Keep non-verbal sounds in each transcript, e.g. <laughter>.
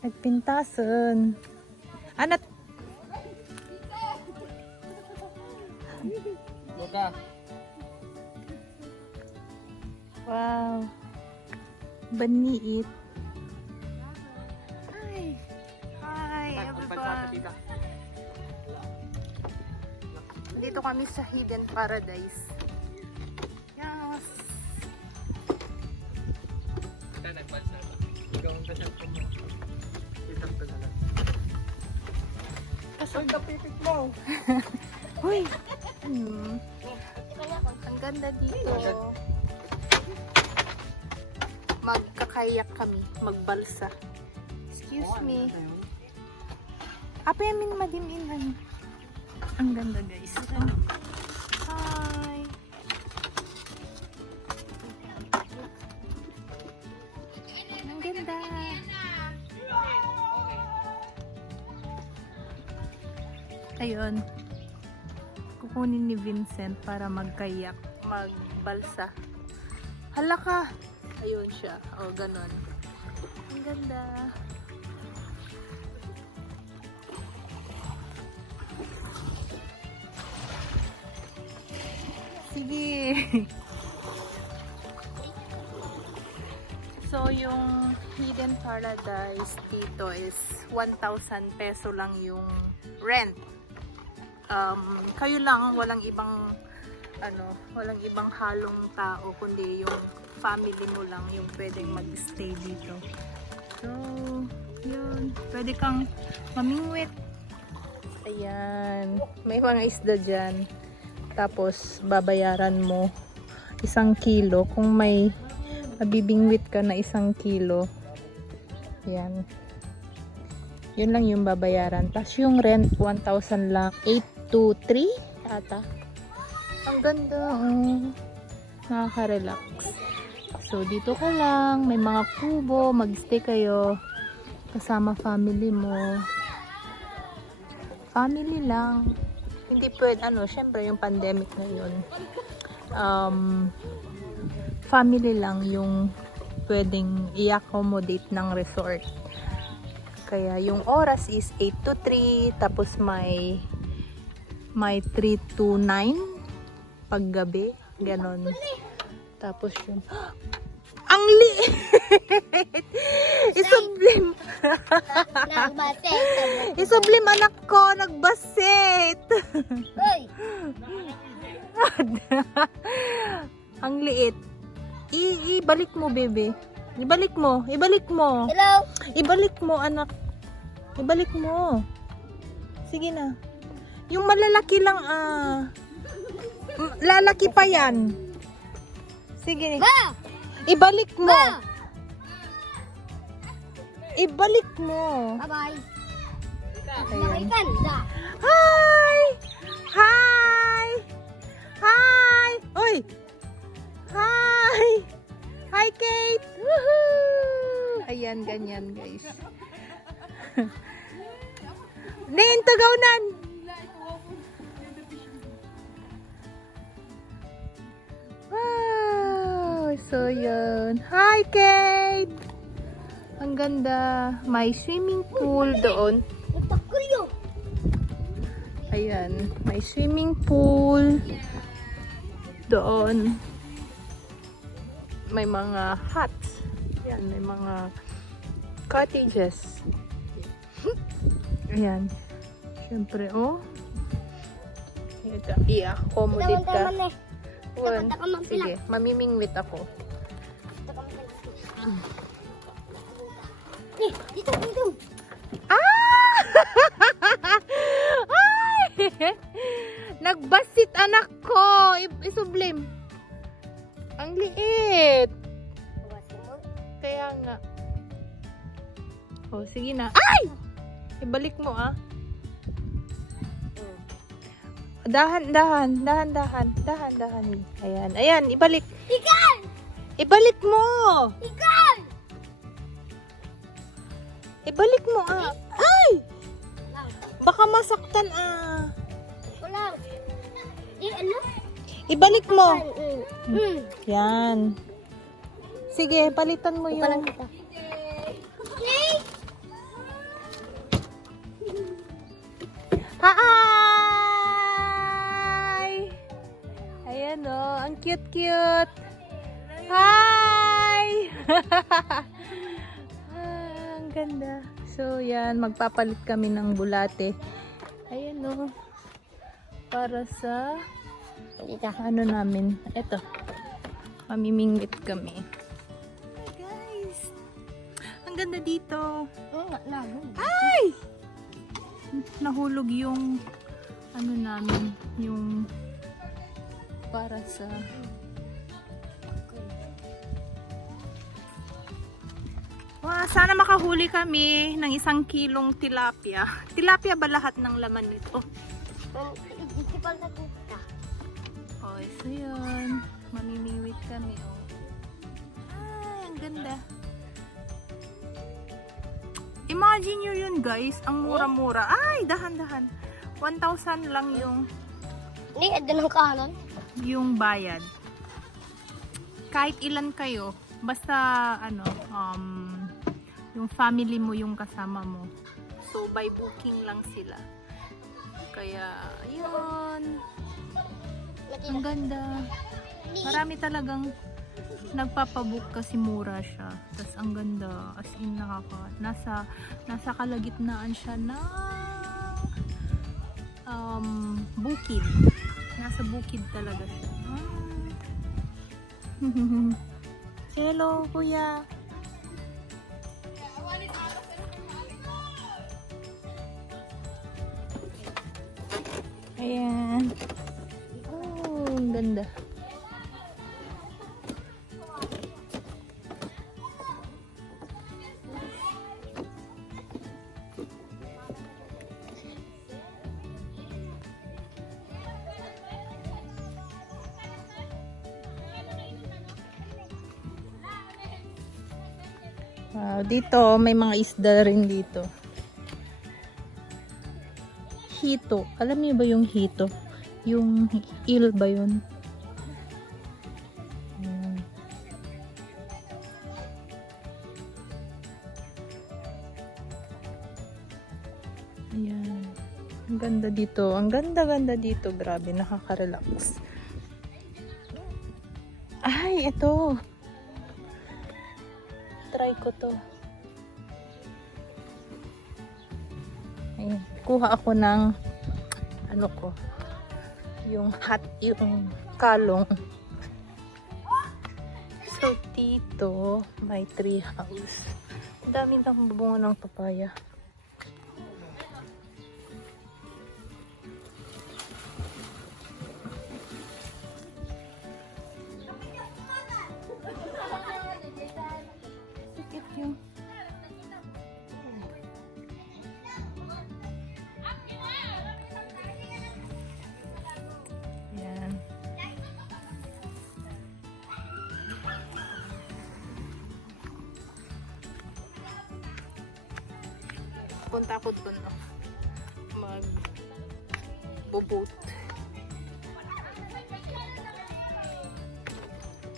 Nagpintasan. Anat, Loka. wow. Baniit. Hi. Hi, everyone. tita. Dito kami sa Hidden Paradise. Ang kapipit mo. <laughs> Uy! Hmm. Ang ganda dito. Magkakayak kami. Magbalsa. Excuse me. Apa yamin madiminan. Ang ganda guys. Ito. Hi! Ayun. Kukunin ni Vincent para magkayak, magbalsa. Hala ka! Ayun siya. O, ganon. Ang ganda. Sige. <laughs> so, yung Hidden Paradise dito is 1,000 peso lang yung rent. Um, kayo lang, walang ibang ano, walang ibang halong tao kundi yung family mo lang yung pwedeng mag-stay dito. So, yun. Pwede kang mamingwit. Ayan. May mga isda dyan. Tapos, babayaran mo isang kilo. Kung may mabibingwit ka na isang kilo. Ayan. Yun lang yung babayaran. Tapos yung rent, 1,000 lang. 8 to 3 ata. Ang ganda. Oh. Nakaka-relax. So, dito ka lang. May mga kubo. Mag-stay kayo. Kasama family mo. Family lang. Hindi pwede, ano, syempre yung pandemic ngayon. Um, family lang yung pwedeng i-accommodate ng resort. Kaya yung oras is 8 to 3, tapos may may 3 to 9 paggabi, ganon. Tapos yun. <gasps> Ang liit! <laughs> Isublim! <laughs> Isublim anak ko, nagbasit! <laughs> Ang liit. I ibalik mo, bebe. Ibalik mo, ibalik mo. Hello? Ibalik mo, anak. Ibalik mo. Sige na. Yung malalaki lang, ah. Lalaki pa yan. Sige. Ma! Ibalik mo. Ma! Ibalik mo. Bye-bye. Hi! Hi! Hi! Uy! Hi! Hi, Kate! Woohoo! Ayan, ganyan, guys. <laughs> Nin, tagawnan! Wow! So, yun. Hi, Kate! Ang ganda. May swimming pool doon. Ayan, may swimming pool doon. May mga huts. Ayan, may mga cottages. Ayan. Siyempre, oh. I-accommodate ka. Sila. Sige, mamimingwit ako. Eh, dito, dito. Ah! <laughs> Ay! <laughs> Nagbasit anak ko. Isublim. Ang liit. Kaya nga. Oh, sige na. Ay! Ibalik mo ah. Dahan, dahan, dahan, dahan, dahan, dahan. Ayan, ayan, ibalik. Ikan! Ibalik mo! Ikan! Ibalik mo ah. Ay! Baka masaktan ah. Wala. Eh, ano? Ibalik mo. Mm. Yan. Sige, palitan mo yung... cute-cute. Hi! <laughs> ah, ang ganda. So, yan, magpapalit kami ng bulate. Ayan o. Para sa, ano namin, eto. Mamimingwit kami. Hi guys! Ang ganda dito. Ay! Nahulog yung ano namin, yung para sa Wow, sana makahuli kami ng isang kilong tilapia. Tilapia ba lahat ng laman nito? Okay, so yun. Mamimiwit kami, oh. Ay, ang ganda. Imagine nyo yun, guys. Ang mura-mura. Ay, dahan-dahan. 1,000 lang yung Ni, ado ng kanan. Yung bayad. Kahit ilan kayo, basta ano, um, yung family mo yung kasama mo. So, by booking lang sila. Kaya, yun. Ang ganda. Marami talagang nagpapabook kasi mura siya. Tapos ang ganda. As in, nakaka... Nasa, nasa kalagitnaan siya na um, bukid. Nasa bukid talaga siya. Ah. <laughs> Hello, kuya. Ayan. Oh, ang ganda. Wow, dito may mga isda rin dito. Hito. Alam niyo ba yung hito? Yung eel ba yun? Ayan. Ang ganda dito. Ang ganda-ganda dito. Grabe, nakaka-relax. Ay, ito. Ko to. Ayan. Kuha ako ng ano ko yung hot yung kalong so dito may tree house ang daming lang bunga ng papaya Ako dun, no? Mag bubut.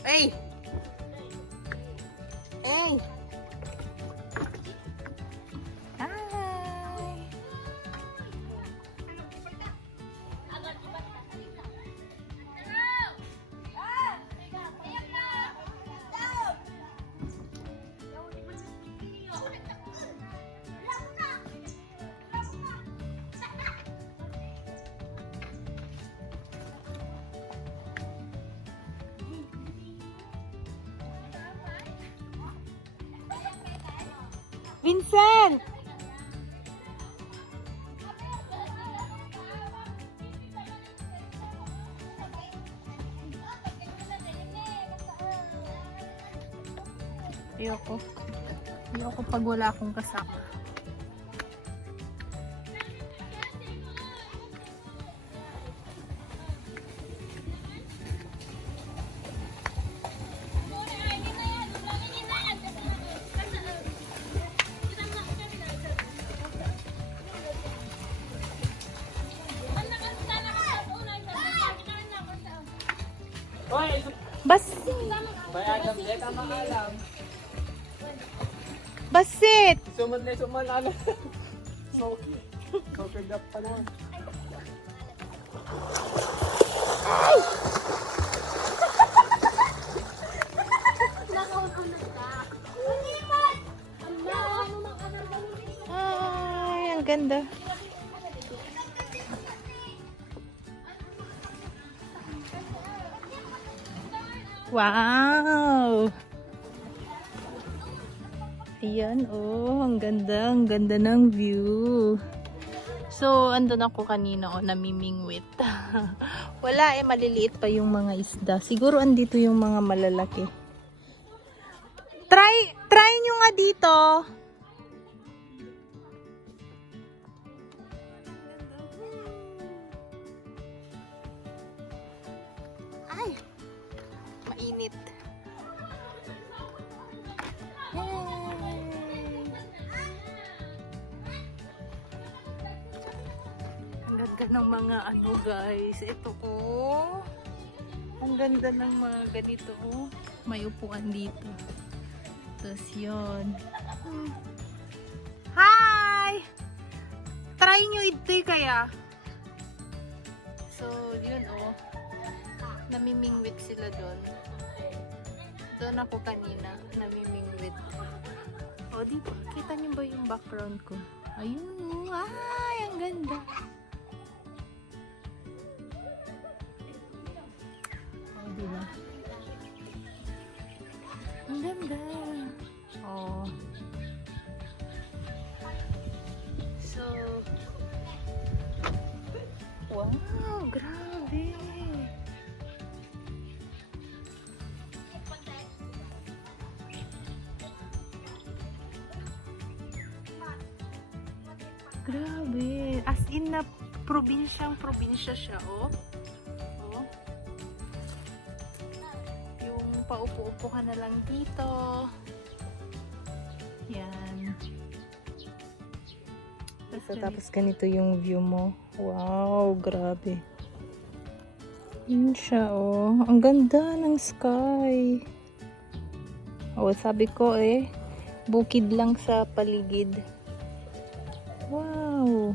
Hey! Hey! Vincent! Ayoko. Ayoko pag wala akong kasama. Bayadam, di tama alam. basit! Sumad na sumal alam. <laughs> Smoky. Covered up pa naman. Ay, ang ganda. Wow! Ayan, oh, ang ganda, ang ganda ng view. So, andun ako kanina, oh, namimingwit. <laughs> Wala eh, maliliit pa yung mga isda. Siguro andito yung mga malalaki. Try, try nyo nga dito. Ay, mainit. Ganda ng mga ano guys. Ito oh. Ang ganda ng mga ganito oh. May upuan dito. Tapos yun. Hi! Try nyo ito kaya. So, yun oh. Namimingwit sila doon. Doon ako kanina. Namimingwit. O, di ba? Kita niyo ba yung background ko? Ayun oh. Ay, ang ganda. Ganda. Oh. So, wow, grabe. Grabe. As in na probinsyang probinsya siya, oh. Oh. Paupo-upo ka na lang dito. Yan. So, tapos ganito yung view mo. Wow, grabe. Yun siya, oh. Ang ganda ng sky. Oh, sabi ko eh, bukid lang sa paligid. Wow.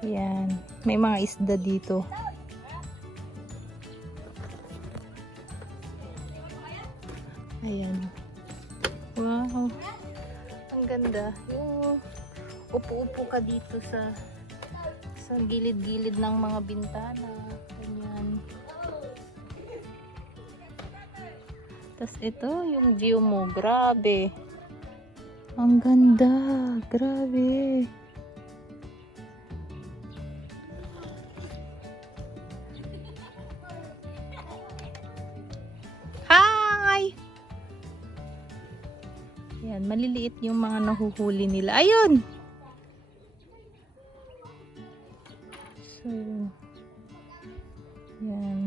Yan. May mga isda dito. Ayan. Wow. Ang ganda. Yung upo-upo ka dito sa sa gilid-gilid ng mga bintana. Ganyan. Tapos ito, yung view mo. Grabe. Ang ganda. Grabe. Yung mga nahuhuli nila. Ayun! So, yan.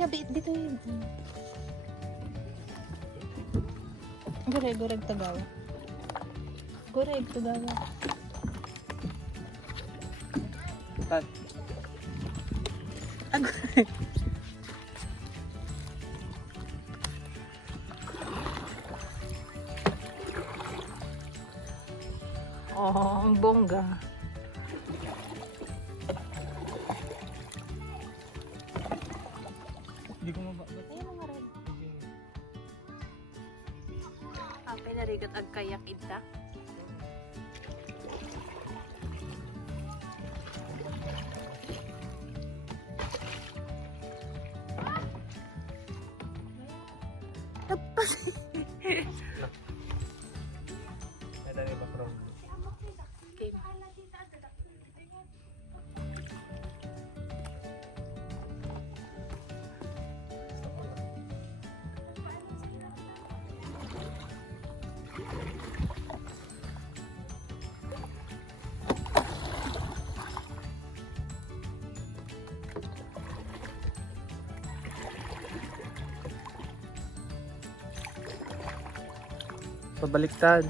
Bit dito yun. Gureg, gureg tagaw. Gureg tagaw. Tad. Ah, gureg. Oh, bongga. Pabaliktad.